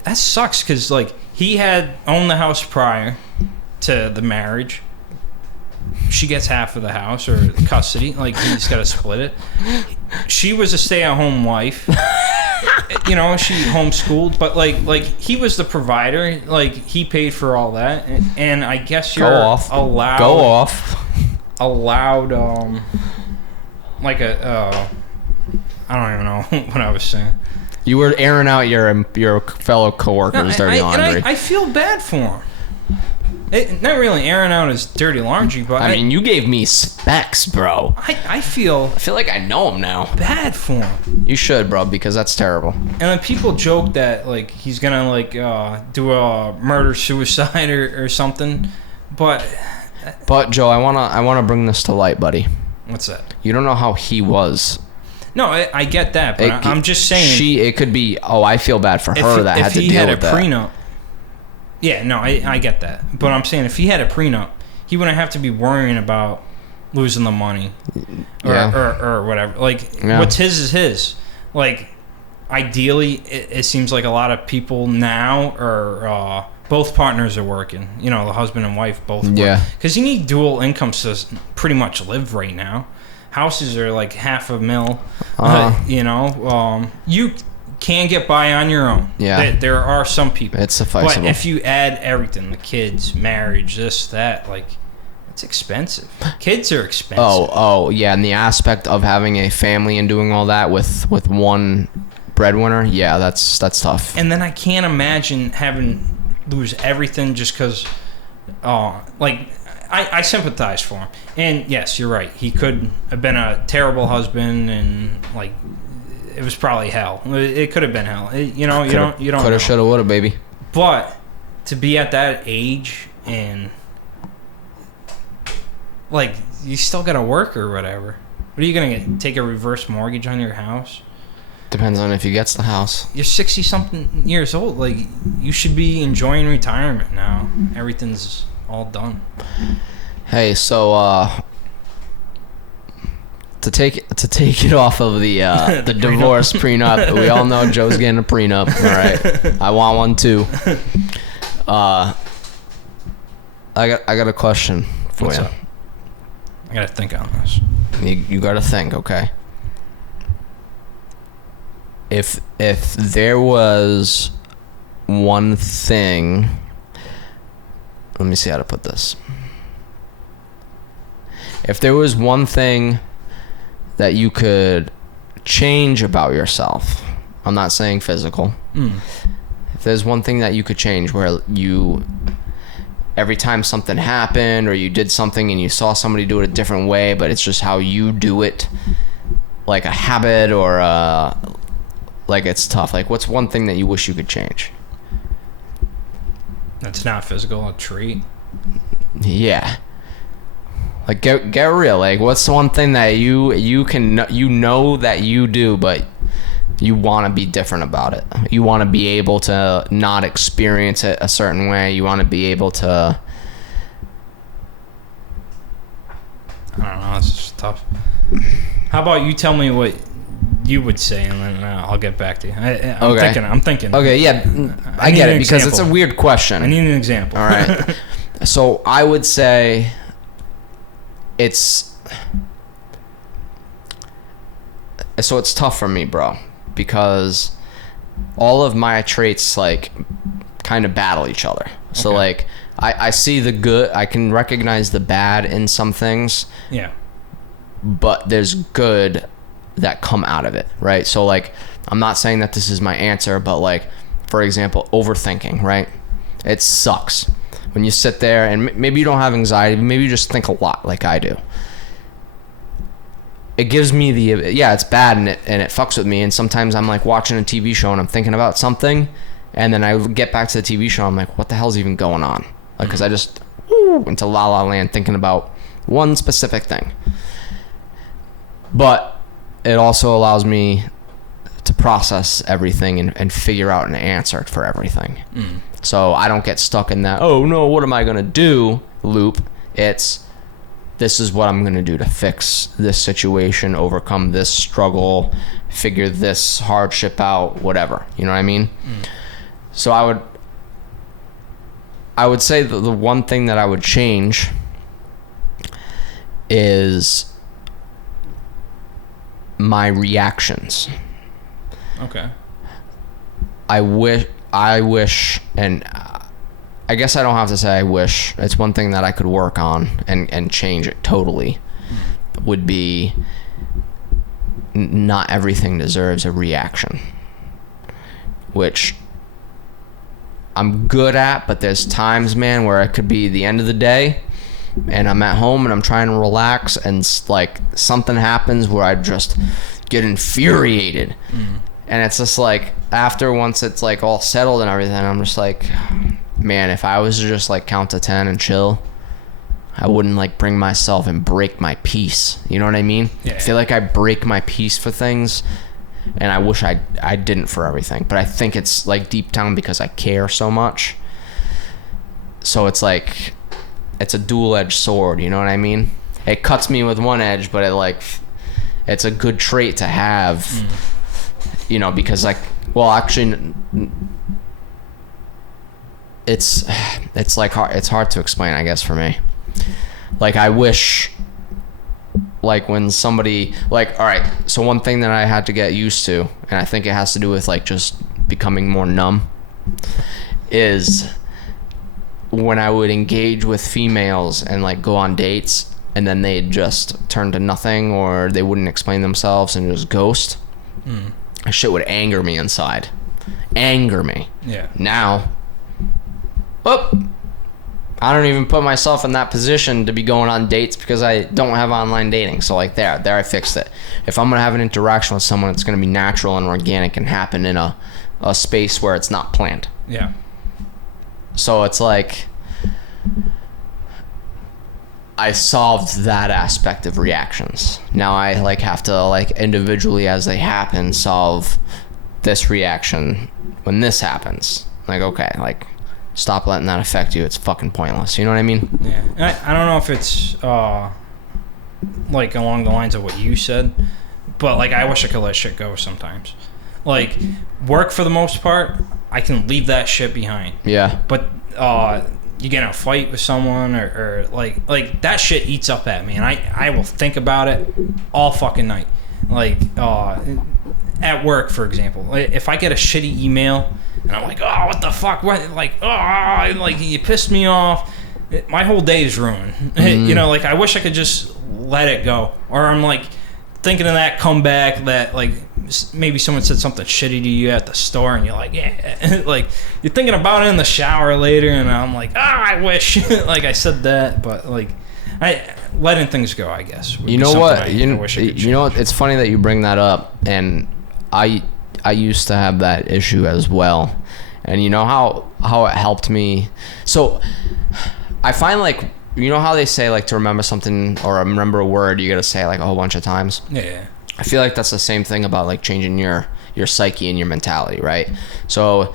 that sucks, because, like, he had owned the house prior to the marriage. She gets half of the house, or custody. Like, he's got to split it. She was a stay-at-home wife. You know, she homeschooled, but like he was the provider. Like, he paid for all that, and I guess you're allowed, like a I don't even know what I was saying. You were airing out your fellow coworkers' dirty laundry. I feel bad for him. Not really airing out his dirty laundry, but I mean, you gave me specs, bro. I feel like I know him now. Bad for him. You should, bro, because that's terrible. And then people joke that, like, he's gonna, like, do a murder suicide or something, but Joe, I wanna bring this to light, buddy. What's that? You don't know how he was. No, I get that, but I'm just saying. It could be. Oh, I feel bad for her that had to deal with that. If he had a prenup. Yeah, no, I get that. But I'm saying, if he had a prenup, he wouldn't have to be worrying about losing the money or whatever. Like, what's his is his. Like, ideally, it seems like a lot of people now are both partners are working. You know, the husband and wife both work. Yeah. Because you need dual incomes to pretty much live right now. Houses are like $500,000. You know, you can get by on your own. Yeah. There are some people. It's sufficable. But if you add everything, the kids, marriage, this, that, like, it's expensive. Kids are expensive. Oh, yeah. And the aspect of having a family and doing all that with one breadwinner, yeah, that's tough. And then I can't imagine lose everything just because, like, I sympathize for him. And yes, you're right. He could have been a terrible husband, and, like, it was probably hell. It could have been hell. You don't know. Coulda, shoulda, woulda, baby. But to be at that age and, like, you still gotta work or whatever. What are you gonna take a reverse mortgage on your house? Depends on if he gets the house. You're 60-something years old. Like, you should be enjoying retirement now. Everything's all done. Hey, so to take it off of the divorce prenup, we all know Joe's getting a prenup. All right, I want one too. I got a question for What's you. Up? I gotta think on this. You gotta think, okay? If there was one thing, let me see how to put this. If there was one thing that you could change about yourself, I'm not saying physical. If there's one thing that you could change where you, every time something happened or you did something and you saw somebody do it a different way, but it's just how you do it, like a habit or like it's tough. Like, what's one thing that you wish you could change? That's not physical, a trait. Yeah. Like, get real. Like, what's the one thing that you know that you do, but you want to be different about it. You want to be able to not experience it a certain way. You want to be able to... I don't know. It's just tough. How about you tell me what you would say, and then I'll get back to you. I'm thinking. Okay, yeah. I get it, because it's a weird question. I need an example. All right. So I would say it's tough for me, bro, because all of my traits like kind of battle each other. So like I see the good, I can recognize the bad in some things. Yeah. But there's good that come out of it, right? So like I'm not saying that this is my answer, but like for example, overthinking, right? It sucks when you sit there and maybe you don't have anxiety, but maybe you just think a lot like I do. It gives me it's bad and it fucks with me. And sometimes I'm like watching a TV show and I'm thinking about something, and then I get back to the TV show. I'm like, what the hell's even going on? Like, because I just into La La Land thinking about one specific thing. But it also allows me to process everything and figure out an answer for everything. So I don't get stuck in that, oh no, what am I going to do loop. It's, this is what I'm going to do to fix this situation, overcome this struggle, figure this hardship out, whatever. You know what I mean? So I would say that the one thing that I would change is my reactions. Okay. I wish, and I guess I don't have to say I wish, it's one thing that I could work on and change it totally, would be not everything deserves a reaction, which I'm good at, but there's times, man, where it could be the end of the day and I'm at home and I'm trying to relax and like something happens where I just get infuriated. And it's just like, once it's like all settled and everything, I'm just like, man, if I was to just like count to 10 and chill, I wouldn't like bring myself and break my peace. You know what I mean? Yeah. I feel like I break my peace for things, and I wish I didn't for everything. But I think it's like deep down because I care so much. So it's like, it's a dual-edged sword. You know what I mean? It cuts me with one edge, but it's a good trait to have. You know, because like, well, actually, it's like it's hard to explain, I guess, for me. Like, I wish, like, when somebody, like, all right, so one thing that I had to get used to, and I think it has to do with like just becoming more numb, is when I would engage with females and like go on dates, and then they'd just turn to nothing, or they wouldn't explain themselves and just ghost. That shit would anger me inside. Anger me. Yeah. Now, I don't even put myself in that position to be going on dates because I don't have online dating. So like there I fixed it. If I'm gonna have an interaction with someone, it's gonna be natural and organic and happen in a space where it's not planned. Yeah. So it's like, I solved that aspect of reactions. Now I like have to like individually as they happen solve this reaction when this happens. Like, okay, like stop letting that affect you. It's fucking pointless. You know what I mean? Yeah. I don't know if it's like along the lines of what you said, but like I wish I could let shit go sometimes. Like work, for the most part, I can leave that shit behind. Yeah. But you get in a fight with someone or like that shit eats up at me, and I will think about it all fucking night. Like at work, for example, if I get a shitty email and I'm like, oh, what the fuck, what, like, oh, like you pissed me off, my whole day is ruined. You know, like I wish I could just let it go. Or I'm like thinking of that comeback that like maybe someone said something shitty to you at the store, and you're like, yeah, like you're thinking about it in the shower later, and I'm like, I wish like I said that, but like letting things go, I guess. You know what? You know what? It's funny that you bring that up, and I used to have that issue as well, and you know how it helped me. So I find like, you know how they say like to remember something or remember a word, you gotta say it like a whole bunch of times. Yeah. I feel like that's the same thing about like changing your your psyche and your mentality, right? So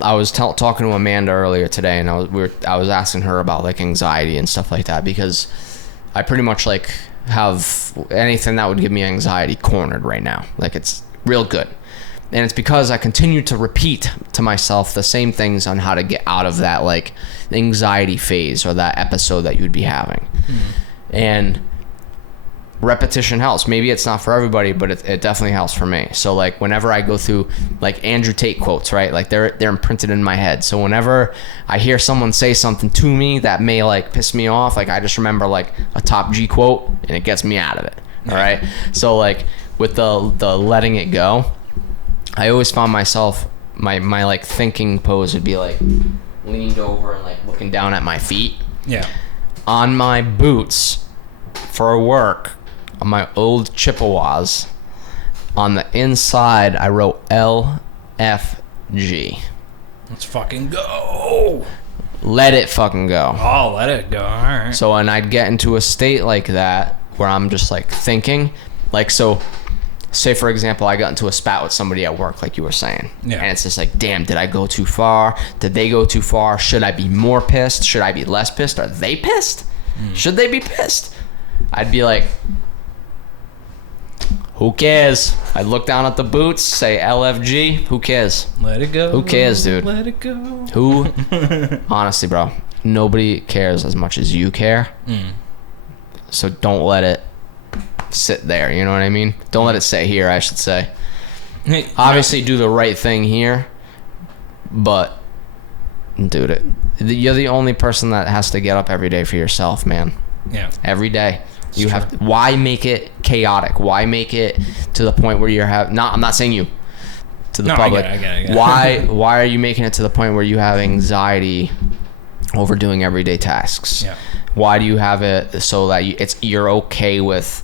I was talking to Amanda earlier today, and I was asking her about like anxiety and stuff like that, because I pretty much like have anything that would give me anxiety cornered right now. Like, it's real good. And it's because I continue to repeat to myself the same things on how to get out of that like anxiety phase or that episode that you'd be having. And repetition helps. Maybe it's not for everybody, but it definitely helps for me. So like whenever I go through like Andrew Tate quotes, right? Like they're imprinted in my head. So whenever I hear someone say something to me that may like piss me off, like I just remember like a top G quote and it gets me out of it. All right. So like with the letting it go, I always found myself, my like thinking pose would be like leaned over and like looking down at my feet. Yeah. On my boots for work, on my old Chippewas, on the inside I wrote LFG. Let's fucking go. Let it fucking go. Oh, let it go. All right. So, and I'd get into a state like that where I'm just like thinking, like, so say for example I got into a spat with somebody at work, like you were saying, and it's just like, damn, did I go too far? Did they go too far? Should I be more pissed? Should I be less pissed? Are they pissed? Should they be pissed? I'd be like, who cares? I'd look down at the boots, say LFG, who cares? Let it go. Who cares, dude? Let it go. Who? Honestly, bro, nobody cares as much as you care. So don't let it sit there, you know what I mean? Don't let it sit here, I should say. Hey, obviously do the right thing here, but dude, you're the only person that has to get up every day for yourself, man. Yeah. Every day. You have to, why make it chaotic? Why make it to the point where you're I'm not saying you, to the public. I get it. Why are you making it to the point where you have anxiety over doing everyday tasks? Yeah. Why do you have it so that you're okay with,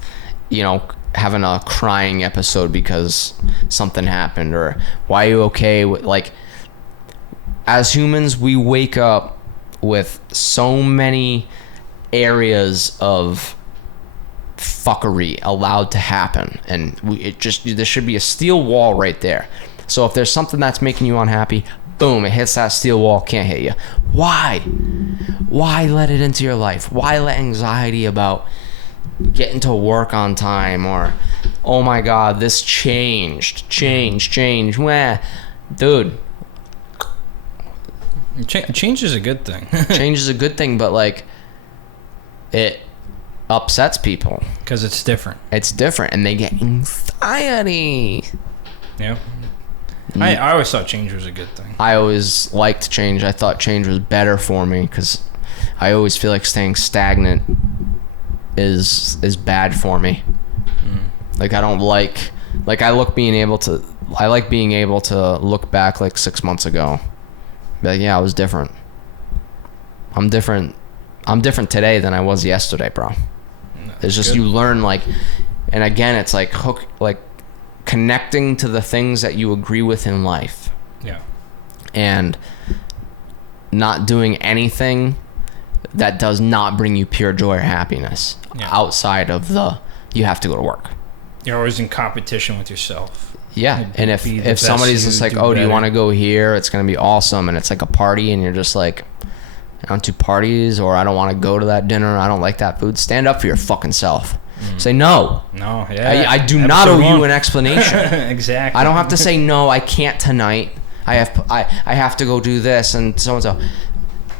you know, having a crying episode because something happened? Or why are you okay with, like, as humans, we wake up with so many areas of fuckery allowed to happen, and there should be a steel wall right there. So if there's something that's making you unhappy, boom, it hits that steel wall, can't hit you. Why let it into your life? Why let anxiety about getting to work on time, or oh my god, this change, wah, dude, change is a good thing. change is a good thing, but like, it upsets people because it's different, and they get anxiety. Yeah. I always thought change was a good thing. I always liked change. I thought change was better for me, because I always feel like staying stagnant is bad for me. Like, I don't like I like being able to look back like 6 months ago, be like, yeah, I was different. I'm different today than I was yesterday, bro. It's just good. You learn, like, and again, it's like connecting to the things that you agree with in life. Yeah. And not doing anything that does not bring you pure joy or happiness outside of you have to go to work. You're always in competition with yourself. Yeah. And if somebody's just like, oh, do you want to go here? It's going to be awesome. And it's like a party, and you're just like, I don't do parties, or I don't want to go to that dinner, I don't like that food. Stand up for your fucking self. Say no. No, yeah. I do not owe you an explanation. Exactly. I don't have to say no, I can't tonight. I have to go do this and so and so.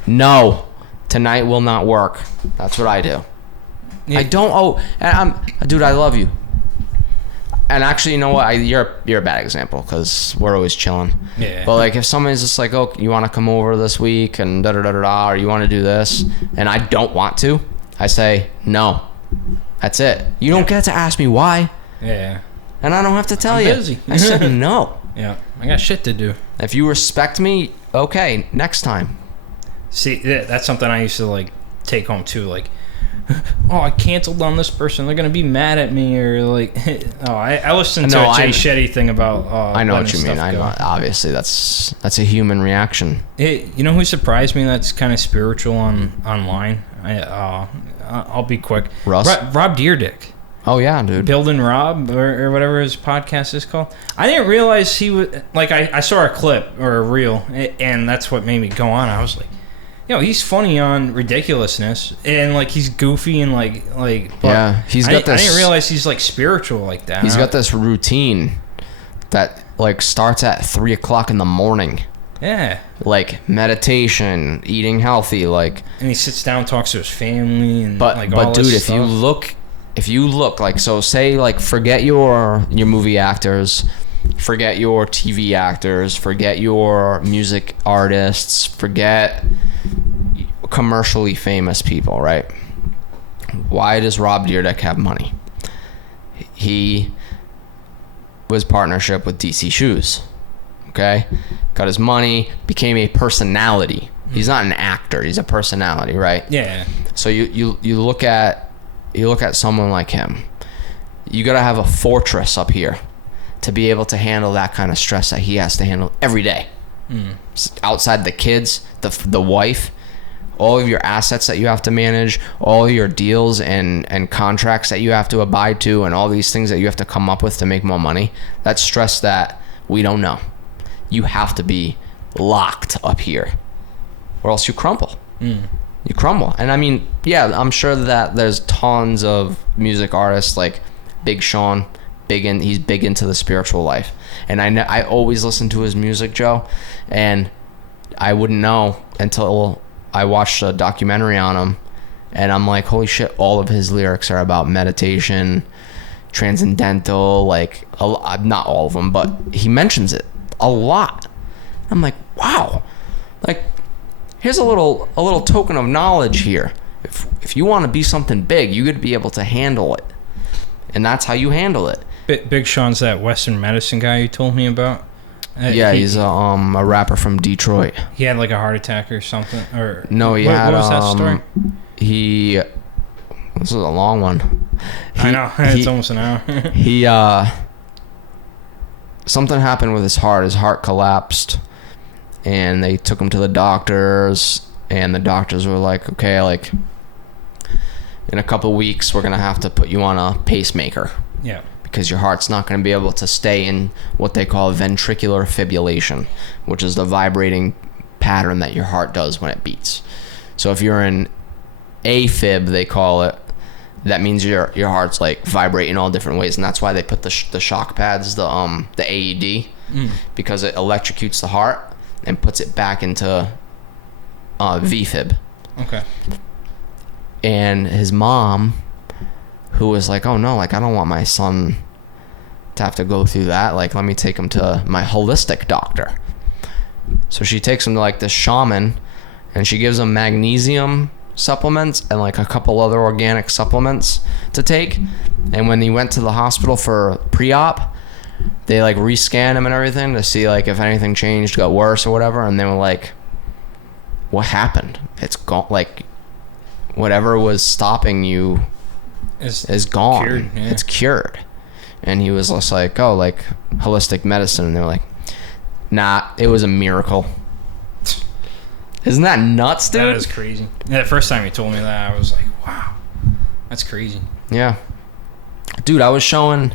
No, tonight will not work. That's what I do. Yeah. I don't owe. Dude, I love you. And actually, you know what? You're a bad example, because we're always chilling. Yeah. But like, if somebody's just like, oh, you want to come over this week and da da da da, or you want to do this, and I don't want to, I say no. That's it. You don't get to ask me why. Yeah. And I don't have to tell you. Busy. I said no. Yeah. I got shit to do. If you respect me, okay, next time. See, that's something I used to like take home too. Like, oh, I canceled on this person, they're gonna be mad at me, or like, oh, I listened to a Jay Shetty thing about. I know what you mean. I know. Obviously, that's a human reaction. You know who surprised me? That's kind of spiritual online. I'll be quick. Russ? Rob Deerdick. Oh yeah, dude. Building Rob or whatever his podcast is called. I didn't realize he was like I saw a clip or a reel, and that's what made me go on. I was like, yo, he's funny on ridiculousness, and like he's goofy and like. Yeah, he's got this. I didn't realize he's like spiritual like that. He's got this routine that like starts at 3 o'clock in the morning. Yeah. Like meditation, eating healthy, like. And he sits down, talks to his family, and but all dude, this if stuff. you look like, so say like forget your movie actors, forget your TV actors, forget your music artists, forget commercially famous people, right? Why does Rob Dyrdek have money? He was partnership with DC Shoes. Okay, got his money, became a personality. He's not an actor; he's a personality, right? Yeah. So you look at someone like him. You gotta have a fortress up here to be able to handle that kind of stress that he has to handle every day. Outside the kids, the wife, all of your assets that you have to manage, all your deals and contracts that you have to abide to, and all these things that you have to come up with to make more money. That's stress that we don't know. You have to be locked up here, or else you crumble. You crumble. And I mean, yeah, I'm sure that there's tons of music artists like Big Sean, he's big into the spiritual life. And I always listen to his music, Joe, and I wouldn't know until I watched a documentary on him, and I'm like, holy shit, all of his lyrics are about meditation, transcendental, like not all of them, but he mentions it a lot. I'm like, wow, like here's a little token of knowledge here. If you want to be something big, you got to be able to handle it, and that's how you handle it. Big Sean's that Western medicine guy you told me about. Yeah, he's a rapper from Detroit. He had like a heart attack or something, or no, he had. What was that story? This is a long one. I know, it's almost an hour. Something happened with his heart. His heart collapsed, and they took him to the doctors, and the doctors were like, okay, like in a couple weeks we're gonna have to put you on a pacemaker. Yeah. Because your heart's not going to be able to stay in what they call ventricular fibrillation, which is the vibrating pattern that your heart does when it beats. So if you're in AFib, they call it, that means your heart's like vibrating all different ways, and that's why they put the shock pads, the AED, because it electrocutes the heart and puts it back into VFib. Okay. And his mom, who was like, oh no, like I don't want my son to have to go through that, like let me take him to my holistic doctor. So she takes him to like this shaman, and she gives him magnesium supplements and like a couple other organic supplements to take. And when he went to the hospital for pre-op, they like rescan him and everything to see like if anything changed, got worse or whatever, and they were like, what happened? It's gone, like whatever was stopping you is gone. Cured, yeah. It's cured. And he was just like, oh, like holistic medicine. And they're like, nah, it was a miracle. Isn't that nuts, dude? That is crazy. Yeah, the first time he told me that, I was like, wow, that's crazy. Yeah. Dude, I was showing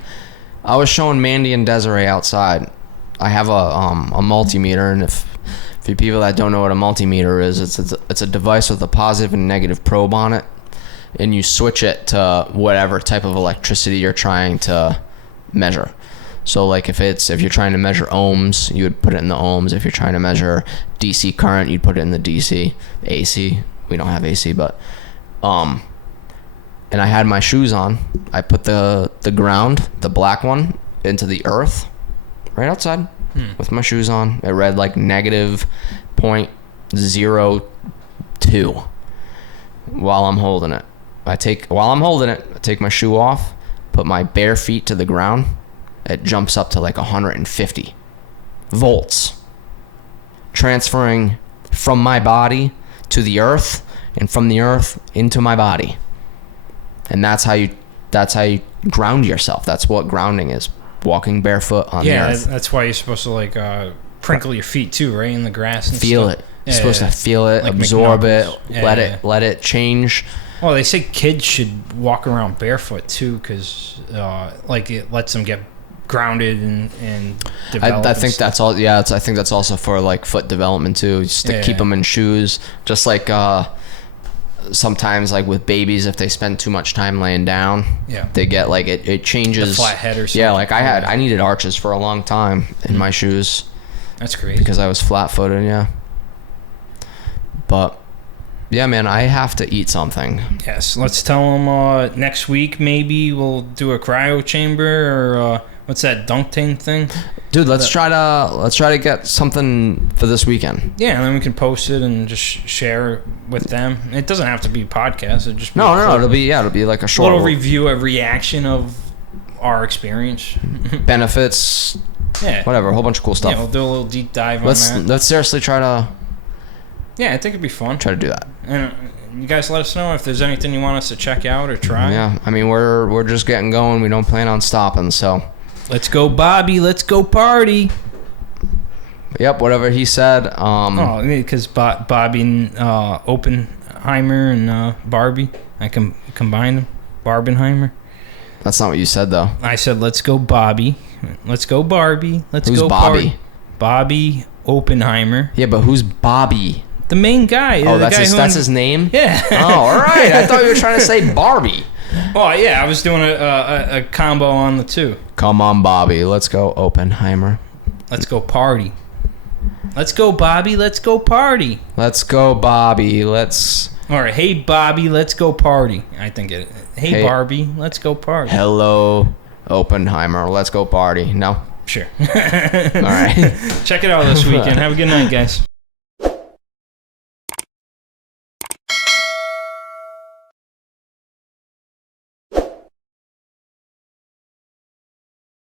Mandy and Desiree outside. I have a multimeter, and if for people that don't know what a multimeter is, it's a device with a positive and negative probe on it. And you switch it to whatever type of electricity you're trying to measure. So like if you're trying to measure ohms, you would put it in the ohms. If you're trying to measure DC current, you'd put it in the DC. AC, we don't have AC, but and I had my shoes on. I put the ground, the black one, into the earth right outside with my shoes on. It read like negative 0.02 while I'm holding it. I take my shoe off, put my bare feet to the ground. It jumps up to like 150 volts, transferring from my body to the earth, and from the earth into my body. And that's how you ground yourself. That's what grounding is. Walking barefoot on the earth. Yeah, that's why you're supposed to like prinkle your feet too, right, in the grass and feel stuff. It. You're supposed to feel it, like absorb it, let it change Well, they say kids should walk around barefoot too, because like it lets them get grounded and develop. I think that's all. Yeah, I think that's also for like foot development too, just to keep them in shoes. Just like sometimes like with babies, if they spend too much time laying down, they get like it changes the flat head or something. Yeah, like I needed arches for a long time in my shoes. That's crazy because I was flat-footed. Yeah, but. Yeah, man, I have to eat something. Yes, let's tell them next week maybe we'll do a cryo chamber or what's that dunk tank thing? Dude, let's try to get something for this weekend. Yeah, and then we can post it and just share it with them. It doesn't have to be a podcast. It'll just be no. It'll be like a short little review, a reaction of our experience, benefits, whatever, a whole bunch of cool stuff. Yeah, we'll do a little deep dive on that. Let's seriously try to. Yeah, I think it'd be fun. Try to do that. And you guys let us know if there's anything you want us to check out or try. Yeah, I mean we're just getting going. We don't plan on stopping. So. Let's go, Bobby. Let's go party. Yep, whatever he said. Because Bobby and Oppenheimer and Barbie, I combined them. Barbenheimer. That's not what you said though. I said let's go, Bobby. Let's go, Barbie. Who's go, Bobby? Party. Bobby Oppenheimer. Yeah, but who's Bobby? The main guy. Oh, that's his name? Yeah. Oh, all right. I thought you were trying to say Barbie. Oh, yeah. I was doing a combo on the two. Come on, Bobby. Let's go, Oppenheimer. Let's go party. Let's go, Bobby. Let's go party. Let's go, Bobby. Let's... Or, hey, Bobby, let's go party. I think it... Hey, Barbie, let's go party. Hello, Oppenheimer. Let's go party. No? Sure. All right. Check it out this weekend. Have a good night, guys.